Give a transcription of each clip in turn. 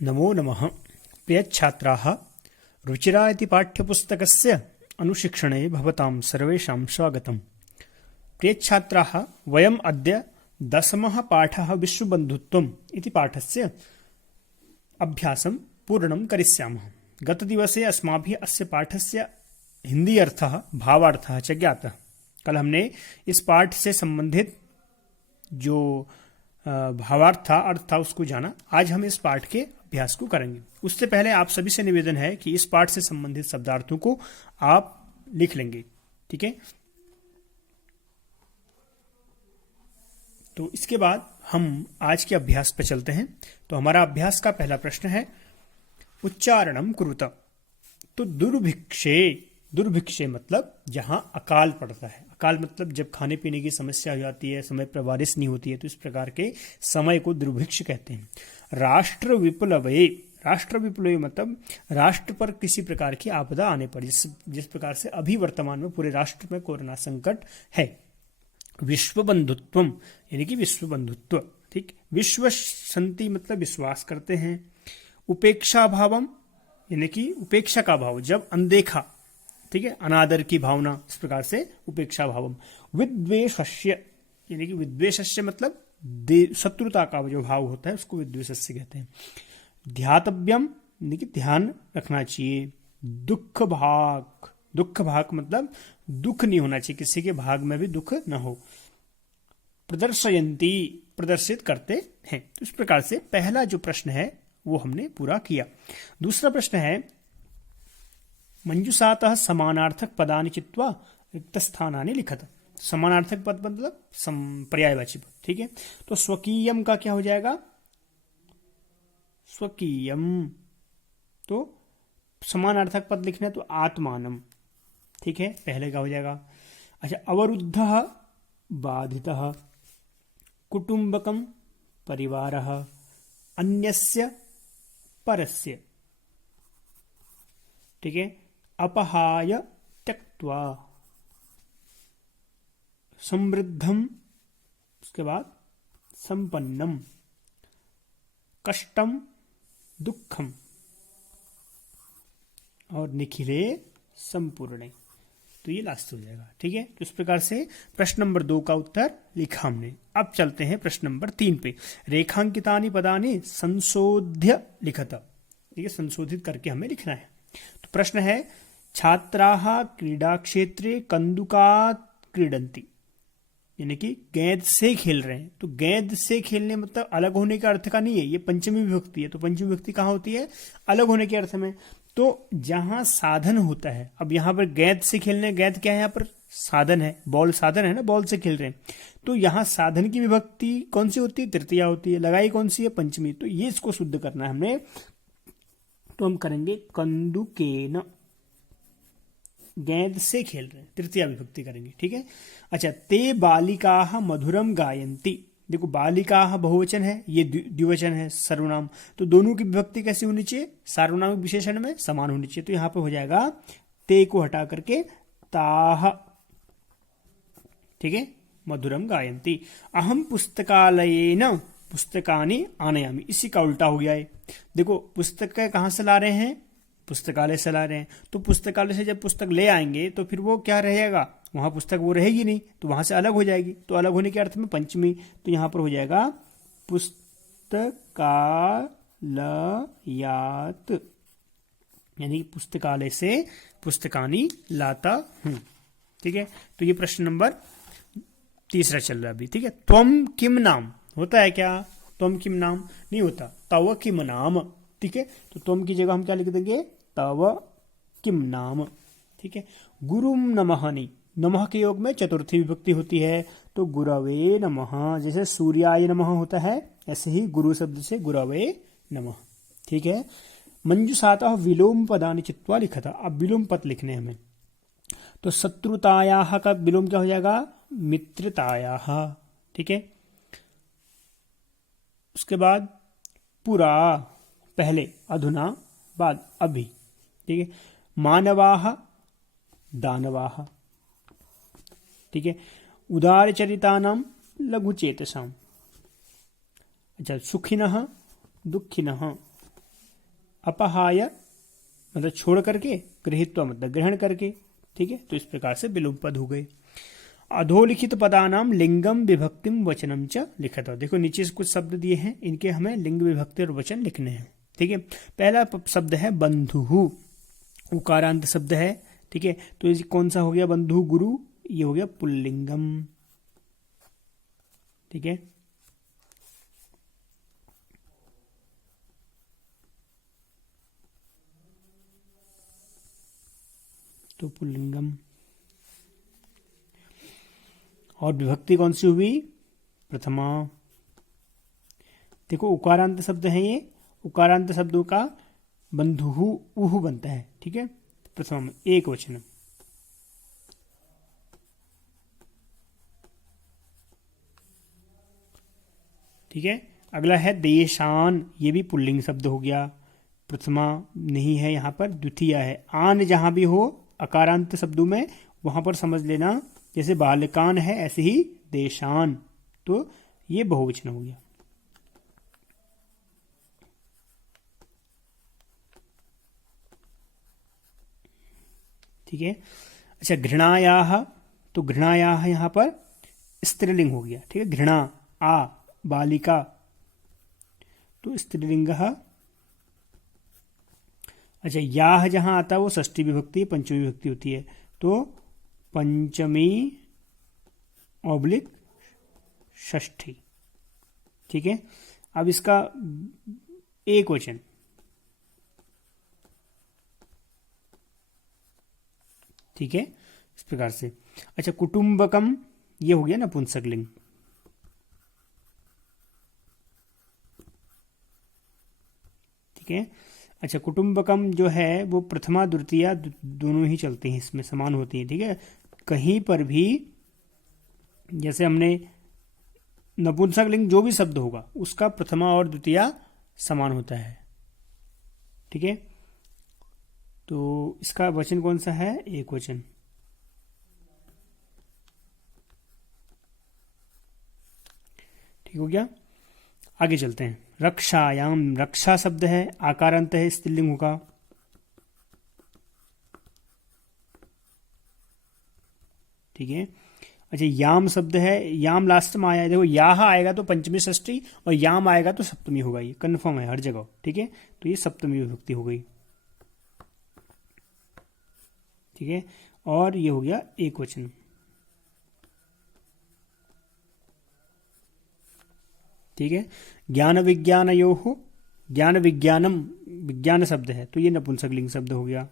नमो नमः। प्रियच्छात्राः, रुचिरा इति पाठ्यपुस्तकस्य अनुशिक्षणे भवतां सर्वेषां स्वागतम्। प्रियच्छात्राः, वयम् अद्य 10मः पाठः विश्वबन्धुत्वम् इति पाठस्य अभ्यासं पूर्णं करिष्यामः। गतदिवसे अस्माभिः अस्य पाठस्य हिंदी अर्थः भावार्थः च ज्ञातः। कल हमने इस पाठ से संबंधित जो भावार्थ था, अर्थ था, उसको जाना। आज हम इस पाठ के अभ्यास को करेंगे। उससे पहले आप सभी से निवेदन है कि इस पाठ से संबंधित शब्दार्थों को आप लिख लेंगे, ठीक है। तो इसके बाद हम आज के अभ्यास पर चलते हैं। तो हमारा अभ्यास का पहला प्रश्न है उच्चारणम कुरुत। तो दुर्भिक्षे, दुर्भिक्षे मतलब जहां अकाल पड़ता है। अकाल मतलब जब खाने पीने की समस्या हो जाती है, समय पर बारिश नहीं होती है, तो इस प्रकार के समय को दुर्भिक्ष कहते हैं। राष्ट्र विप्लवे, राष्ट्र विप्लवे मतलब राष्ट्र पर किसी प्रकार की आपदा आने पर, जिस प्रकार से अभी वर्तमान में पूरे राष्ट्र में कोरोना संकट है। विश्व बंधुत्वम यानी कि विश्व बंधुत्व, ठीक। विश्व संति मतलब विश्वास करते हैं। उपेक्षा भावम यानी कि उपेक्षा का भाव, जब अनदेखा, ठीक है, अनादर की भावना, इस प्रकार से उपेक्षा भावम। विद्वेषस्य यानी कि विद्वेषस्य मतलब शत्रुता का जो भाव होता है उसको विद्वेषस्य कहते हैं। ध्यातव्यम यानी कि ध्यान रखना चाहिए। दुख भाग, दुख भाग मतलब दुख नहीं होना चाहिए, किसी के भाग में भी दुख न हो। प्रदर्शयन्ति प्रदर्शित करते हैं। तो इस प्रकार से पहला जो प्रश्न है वो हमने पूरा किया। दूसरा प्रश्न है मंजुषातः समानार्थक पदानि चित्वा रिक्तस्थानानि लिखत। समानार्थक पद मतलब पर्यायवाची पद, ठीक है। तो स्वकीयम का क्या हो जाएगा? स्वकीयम। तो समानार्थक पद लिखना है तो आत्मानम, ठीक है, पहले का हो जाएगा। अच्छा, अवरुद्धः बाधितः, कुटुंबकम परिवारः, अन्यस्य परस्य, ठीक है। अपहाय त्यक्त्वा, समृद्धम, उसके बाद संपन्नम, कष्टम दुखम और निखिले संपूर्णे। तो ये लास्ट हो जाएगा, ठीक है। तो इस प्रकार से प्रश्न नंबर 2 का उत्तर लिखा हमने। अब चलते हैं प्रश्न नंबर 3 पे। रेखांकितानि पदानि संशोध्य लिखत, ठीक है, संशोधित करके हमें लिखना है। तो प्रश्न है छात्राः क्रीडा क्षेत्रे कंदुकात् क्रीडन्ति, यानी कि गेंद से खेल रहे हैं। तो गेंद से खेलने मतलब अलग होने के अर्थ का नहीं है, ये पंचमी विभक्ति है। तो पंचमी विभक्ति कहाँ होती है? अलग होने के अर्थ में। तो जहां साधन होता है, अब यहां पर गेंद से खेलने, गेंद क्या है यहाँ पर? साधन है, बॉल साधन है ना, बॉल से खेल रहे हैं। तो यहाँ साधन की विभक्ति कौन सी होती है? तृतीया होती है। लगाई कौन सी है? पंचमी। तो ये इसको शुद्ध करना है हमने। तो हम करेंगे कंदुकेन, गेंद से खेल रहे हैं, तृतीया विभक्ति करेंगे, ठीक है। अच्छा, ते बालिकाः मधुरम गायन्ति। देखो बालिकाः बहुवचन है, ये द्विवचन है, सर्वनाम। तो दोनों की विभक्ति कैसी होनी चाहिए? सार्वनामिक विशेषण में समान होनी चाहिए। तो यहां पे हो जाएगा ते को हटा करके ताः, ठीक है, मधुरम गायन्ति। अहम पुस्तकालयेन पुस्तकानि आनयामि, इसी का उल्टा हो गया है। देखो पुस्तक कहां से ला रहे हैं? पुस्तकालय से ला रहे हैं। तो पुस्तकालय से जब पुस्तक ले आएंगे तो फिर वो क्या रहेगा? वहां पुस्तक वो रहेगी नहीं, तो वहां से अलग हो जाएगी। तो अलग होने के अर्थ में पंचमी। तो यहां पर हो जाएगा पुस्तकालयात, यानी पुस्तकालय से पुस्तकानि लाता हूं, ठीक है। तो ये प्रश्न नंबर 3 चल रहा है अभी, ठीक है। त्वम किम नाम होता है क्या? त्वम किम नाम नहीं होता, तव किम नाम, ठीक है। तो त्वम की जगह हम क्या लिख देंगे? तव किम नाम, ठीक है। गुरुम नमः नहीं, नमः के योग में चतुर्थी विभक्ति होती है। तो गुरवे नमः, जैसे सूर्याय नमः होता है, ऐसे ही गुरु शब्द से गुरवे नमः, ठीक है। मंजुषातः विलोम पदानि चित्वा लिखता। अब विलोम पद लिखने हमें। तो शत्रुतायाः का विलोम क्या हो जाएगा? मित्रतायाः, ठीक है। उसके बाद पुरा, पहले, अधुना, बाद, अभी, ठीक है। मानवाः दानवाः, ठीक है। उदारचरितानां लघुचेतसाम। अच्छा, सुखिनः दुःखिनः, अपहाय मतलब छोड़ करके, गृहीत्वा मतलब ग्रहण करके, ठीक है। तो इस प्रकार से विलोम पद हो गए। अधोलिखित पदानाम लिंगम विभक्तिम वचनम च लिखत। देखो नीचे से कुछ शब्द दिए हैं, इनके हमें लिंग विभक्ति और वचन लिखने हैं, ठीक है। पहला शब्द है बंधु, उकारांत शब्द है, ठीक है। तो ये कौन सा हो गया? बंधु गुरु, ये हो गया पुल्लिंगम, ठीक है। तो पुल्लिंगम। और विभक्ति कौन सी हुई? प्रथमा। देखो उकारांत शब्द है ये, उकारांत शब्दों का बंधुहु उहु बनता है, ठीक है। प्रथमा में एक वचन, ठीक है। अगला है देशान, ये भी पुल्लिंग शब्द हो गया, प्रथमा नहीं है यहाँ पर, द्वितीय है। आन जहां भी हो अकारांत शब्दों में, वहां पर समझ लेना जैसे बालकान है ऐसे ही देशान, तो ये बहुवचन हो गया, ठीक है। अच्छा घृणायाह, तो घृणायाह यहां पर स्त्रीलिंग हो गया, ठीक है। घृणा आ बालिका, तो स्त्रीलिंग। अच्छा याह जहां आता है वो षष्ठी विभक्ति पंचमी विभक्ति होती है, तो पंचमी ऑब्लिक षष्ठी, ठीक है। अब इसका एक वचन, ठीक है, इस प्रकार से। अच्छा कुटुंबकम, ये हो गया नपुंसकलिंग, ठीक है। अच्छा कुटुंबकम जो है वो प्रथमा द्वितीया दोनों ही चलती हैं, इसमें समान होती हैं, ठीक है। कहीं पर भी जैसे हमने नपुंसकलिंग जो भी शब्द होगा उसका प्रथमा और द्वितीया समान होता है, ठीक है। तो इसका वचन कौन सा है? एक वचन, ठीक हो गया। आगे चलते हैं। रक्षायाम, रक्षा शब्द है, आकारांत है, स्त्रीलिंग होगा, ठीक है। अच्छा याम शब्द है, याम लास्ट में आया है, देखो याह आएगा तो पंचमी षष्ठी और याम आएगा तो सप्तमी होगा, ये कन्फर्म है हर जगह, ठीक है। तो ये सप्तमी विभक्ति हो गई, ठीक है। और ये हो गया एक वचन, ठीक है। ज्ञान विज्ञान यो, ज्ञान विज्ञानम विज्ञान शब्द है, तो ये नपुंसकलिंग शब्द हो गया,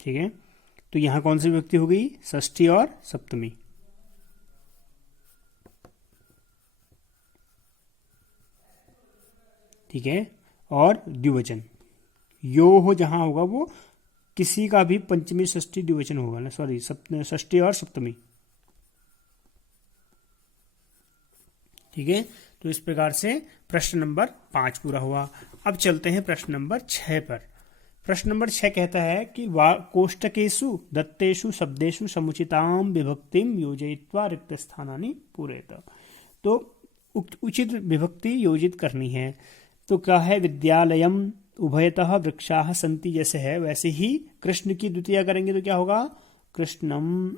ठीक है। तो यहां कौन सी विभक्ति हो गई? षष्ठी और सप्तमी, ठीक है। और द्विवचन यो हो जहां होगा वो किसी का भी पंचमी षष्ठी द्विवचन होगा ना, सॉरी षष्ठी और सप्तमी, ठीक है। तो इस प्रकार से प्रश्न नंबर 5 पूरा हुआ। अब चलते हैं प्रश्न नंबर 6 पर। प्रश्न नंबर 6 कहता है कि कोष्टकेषु दत्तेषु शब्देषु समुचितां विभक्तिं योजयित्वा रिक्त स्थानानि पूरयत। तो उचित विभक्ति योजित करनी है, तो क्या है? विद्यालयम उभयतः वृक्षाः सन्ति जैसे है वैसे ही कृष्ण की द्वितीया करेंगे तो क्या होगा? कृष्णम,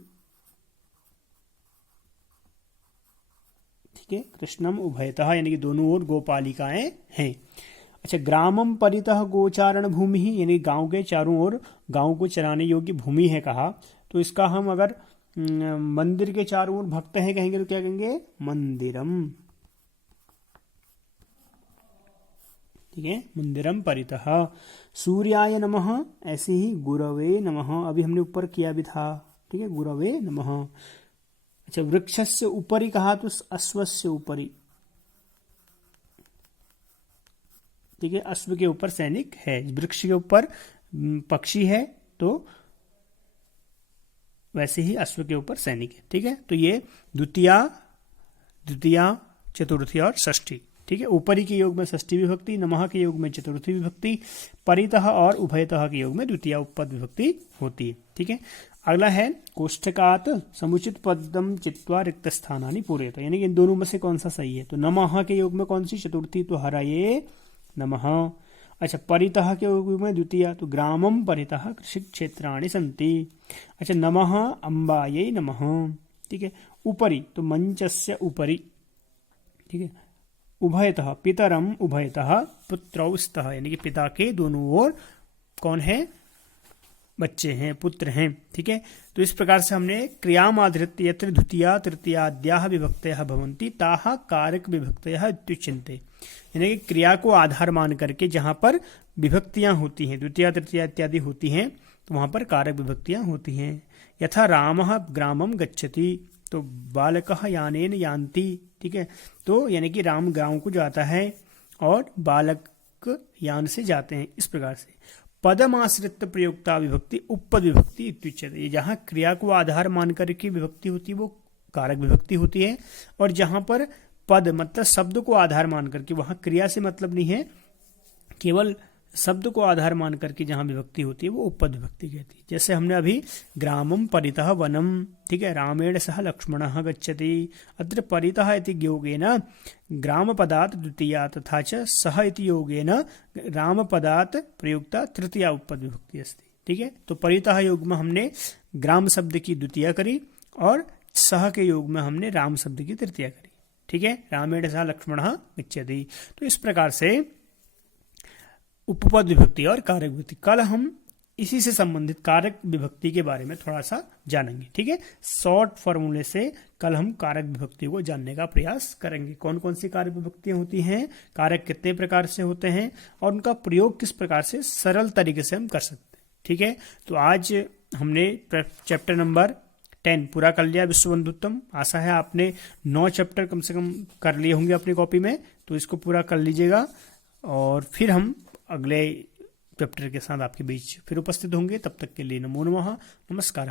ठीक है। कृष्णम उभयतः यानी कि दोनों ओर गोपालिकाएं हैं। अच्छा ग्रामम परितः गोचारण भूमि ही, यानी गांव के चारों ओर गांव को चराने योग्य भूमि है कहा, तो इसका हम अगर मंदिर के चारों ओर भक्त हैं कहेंगे तो क्या कहेंगे? मंदिरम, ठीक है। मंदिरम परितः। सूर्याय नमः, ऐसे ही गुरवे नमः, अभी हमने ऊपर किया भी था, ठीक है, गुरवे नमः। अच्छा वृक्षस्य ऊपरी कहा तो अश्वस्य ऊपरी, ठीक है। अश्व के ऊपर सैनिक है, वृक्ष के ऊपर पक्षी है, तो वैसे ही अश्व के ऊपर सैनिक है, ठीक है। तो ये द्वितीया, चतुर्थी और षष्ठी, ठीक है। ऊपरी के योग में षष्ठी विभक्ति, नमः के योग में चतुर्थी विभक्ति, परितः और उभयतः के योग में द्वितीया उपपद विभक्ति होती है, ठीक है। अगला है कोष्ठकात समुचित पदम चित्वा रिक्त स्थानानि पूरयत, यानी कि इन दोनों में से कौन सा सही है। तो नमः के योग में कौन सी चतुर्थी, तो हरये नमः। अच्छा, परितः के योग में द्वितीय, तो ग्रामम परितः कृषि क्षेत्राणि सन्ति। अच्छा, नमः अम्बायै नमः, ठीक है। उपरि तो मंचस्य उपरि, ठीक है। उभयतः पितरम उभयतः पुत्रौ स्तः, यानी कि पिता के दोनों ओर कौन है, बच्चे हैं, पुत्र हैं, ठीक है। तो इस प्रकार से हमने क्रियाम आधृत्य यत्र द्वितीया तृतीयाद्याः विभक्तयः भवन्ति ताः कारक विभक्तयः इत्युच्यन्ते, यानी कि क्रिया को आधार मान करके जहां पर विभक्तियां होती हैं, द्वितीया तृतीया इत्यादि होती हैं, तो वहां पर कारक विभक्तियां होती हैं। यथा रामः ग्रामम गच्छति, तो बालकः यानेन यान्ति, ठीक है। तो यानी कि राम गांव को जाता है और बालक यान से जाते हैं, इस प्रकार से। पदमाश्रित प्रयुक्ता विभक्ति उपपद विभक्ति इत्युच्यते, ये जहां क्रिया को आधार मान करके विभक्ति होती है वो कारक विभक्ति होती है, और जहां पर पद मतलब शब्द को आधार मान करके, वहां क्रिया से मतलब नहीं है, केवल शब्द को आधार मान करके जहां विभक्ति होती है वो उपपद विभक्ति कहती है। जैसे हमने अभी ग्रामम परितः वनम, ठीक है, रामेण सह लक्ष्मणः गच्छति, अत्र परितः इति योगेन ग्रामपदात् द्वितीया तथा च सह इति योगेन रामपदात् प्रयुक्ता तृतीया उपपद विभक्ति अस्ति, ठीक है। तो परितः योग में हमने ग्राम शब्द की द्वितीया करी और सह के योग में हमने राम शब्द की तृतीया करी, ठीक है। रामेण सह लक्ष्मणः गच्छति। तो इस प्रकार से उपपद विभक्ति और कारक विभक्ति, कल हम इसी से संबंधित कारक विभक्ति के बारे में थोड़ा सा जानेंगे, ठीक है। शॉर्ट फॉर्मूले से कल हम कारक विभक्ति को जानने का प्रयास करेंगे। कौन कौन सी कारक विभक्तियां होती हैं, कारक कितने प्रकार से होते हैं और उनका प्रयोग किस प्रकार से सरल तरीके से हम कर सकते हैं, ठीक है। तो आज हमने चैप्टर नंबर 10 पूरा कर लिया, विश्व बंधुत्तम। आशा है आपने 9 चैप्टर कम से कम कर लिए होंगे अपनी कॉपी में, तो इसको पूरा कर लीजिएगा और फिर हम अगले चैप्टर के साथ आपके बीच फिर उपस्थित होंगे। तब तक के लिए नमो नमः, नमस्कार।